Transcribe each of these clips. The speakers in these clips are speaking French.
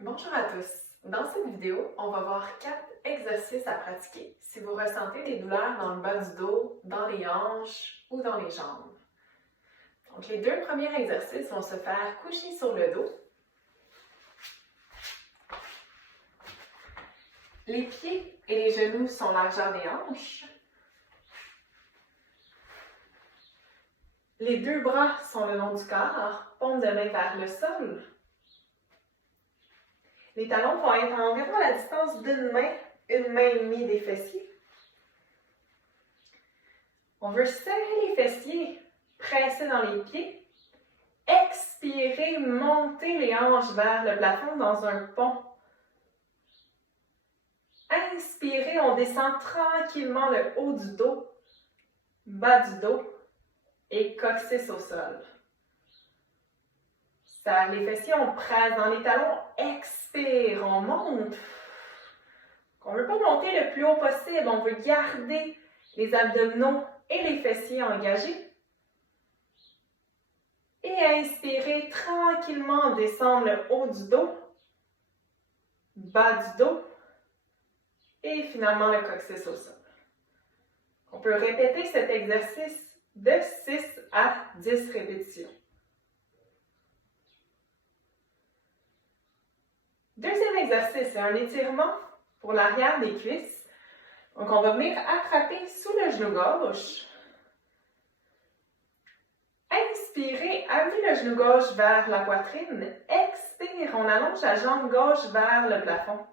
Bonjour à tous! Dans cette vidéo, on va voir 4 exercices à pratiquer si vous ressentez des douleurs dans le bas du dos, dans les hanches ou dans les jambes. Donc, les 2 premiers exercices vont se faire coucher sur le dos. Les pieds et les genoux sont largeur des hanches. Les 2 bras sont le long du corps, paume de main vers le sol. Les talons vont être à environ la distance d'une main et demie des fessiers. On veut serrer les fessiers, presser dans les pieds, expirer, monter les hanches vers le plafond dans un pont. Inspirez, on descend tranquillement le haut du dos, bas du dos et coccyx au sol. Serre les fessiers, on presse dans les talons, expire, on monte. On ne veut pas monter le plus haut possible, on veut garder les abdominaux et les fessiers engagés. Et inspirer, tranquillement descendre le haut du dos, bas du dos et finalement le coccyx au sol. On peut répéter cet exercice de 6 à 10 répétitions. Deuxième exercice, c'est un étirement pour l'arrière des cuisses. Donc, on va venir attraper sous le genou gauche. Inspirez, amenez le genou gauche vers la poitrine. Expire, on allonge la jambe gauche vers le plafond.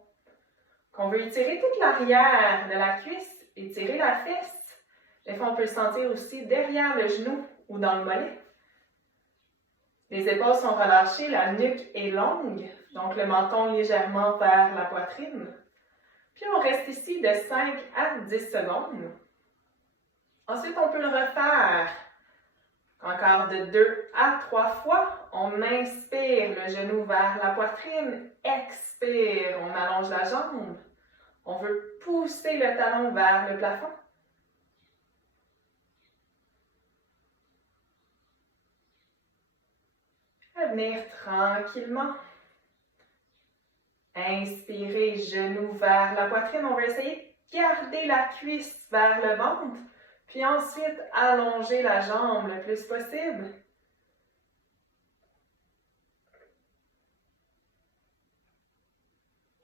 On veut étirer toute l'arrière de la cuisse, étirer la fesse. Des fois, on peut le sentir aussi derrière le genou ou dans le mollet. Les épaules sont relâchées, la nuque est longue, donc le menton légèrement vers la poitrine. Puis on reste ici de 5 à 10 secondes. Ensuite, on peut le refaire. Encore de 2 à 3 fois. On inspire, le genou vers la poitrine. Expire, on allonge la jambe. On veut pousser le talon vers le plafond. Revenir tranquillement. Inspirez, genou vers la poitrine. On va essayer de garder la cuisse vers le ventre. Puis ensuite, allonger la jambe le plus possible.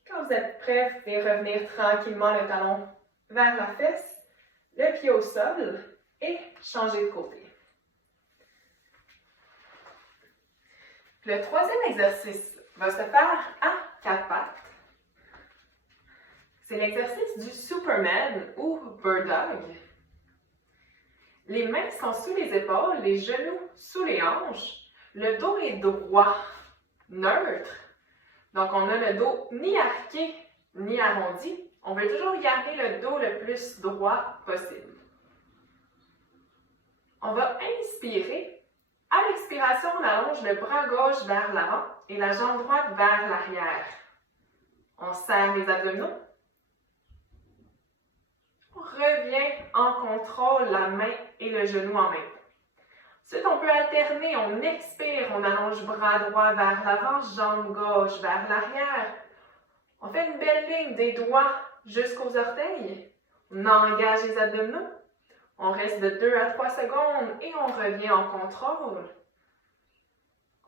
Quand vous êtes prêt, vous pouvez revenir tranquillement le talon vers la fesse, le pied au sol et changer de côté. Le troisième exercice va se faire à 4 pattes. C'est l'exercice du Superman ou Bird Dog. Les mains sont sous les épaules, les genoux sous les hanches. Le dos est droit, neutre. Donc, on a le dos ni arqué ni arrondi. On veut toujours garder le dos le plus droit possible. On va inspirer. À l'expiration, on allonge le bras gauche vers l'avant et la jambe droite vers l'arrière. On serre les abdominaux. On revient en contrôle, la main et le genou en même temps. Ensuite, on peut alterner. On expire, on allonge bras droit vers l'avant, jambe gauche vers l'arrière. On fait une belle ligne des doigts jusqu'aux orteils. On engage les abdominaux. On reste de 2 à 3 secondes et on revient en contrôle.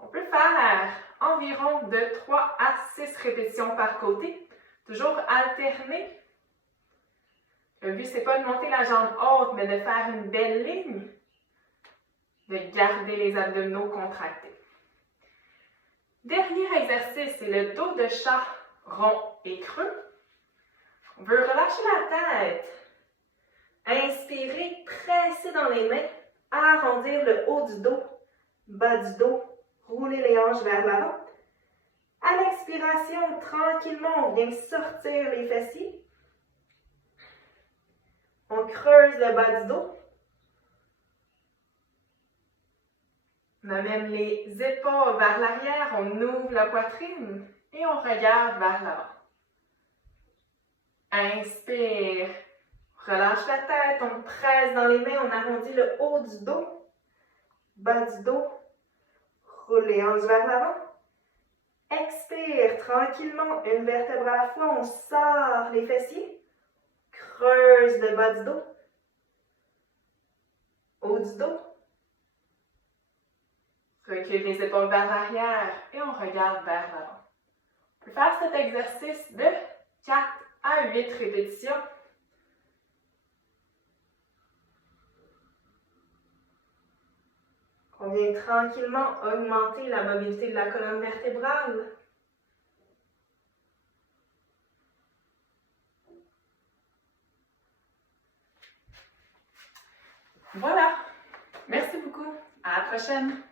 On peut faire environ de 3 à 6 répétitions par côté. Toujours alterner. Le but, ce n'est pas de monter la jambe haute, mais de faire une belle ligne. De garder les abdominaux contractés. Dernier exercice, c'est le dos de chat rond et creux. On veut relâcher la tête. Inspirez, pressez dans les mains, arrondir le haut du dos, bas du dos, rouler les hanches vers l'avant. À l'expiration, tranquillement, on vient sortir les fessiers. On creuse le bas du dos. On amène les épaules vers l'arrière, on ouvre la poitrine et on regarde vers l'avant. Inspire. Relâche la tête, on presse dans les mains, on arrondit le haut du dos, bas du dos, roule les hanches vers l'avant. Expire tranquillement, une vertèbre à la fois, on sort les fessiers. Creuse le bas du dos. Haut du dos. Recule les épaules vers l'arrière et on regarde vers l'avant. On peut faire cet exercice de 4 à 8 répétitions. On vient tranquillement augmenter la mobilité de la colonne vertébrale. Voilà. Merci beaucoup. À la prochaine.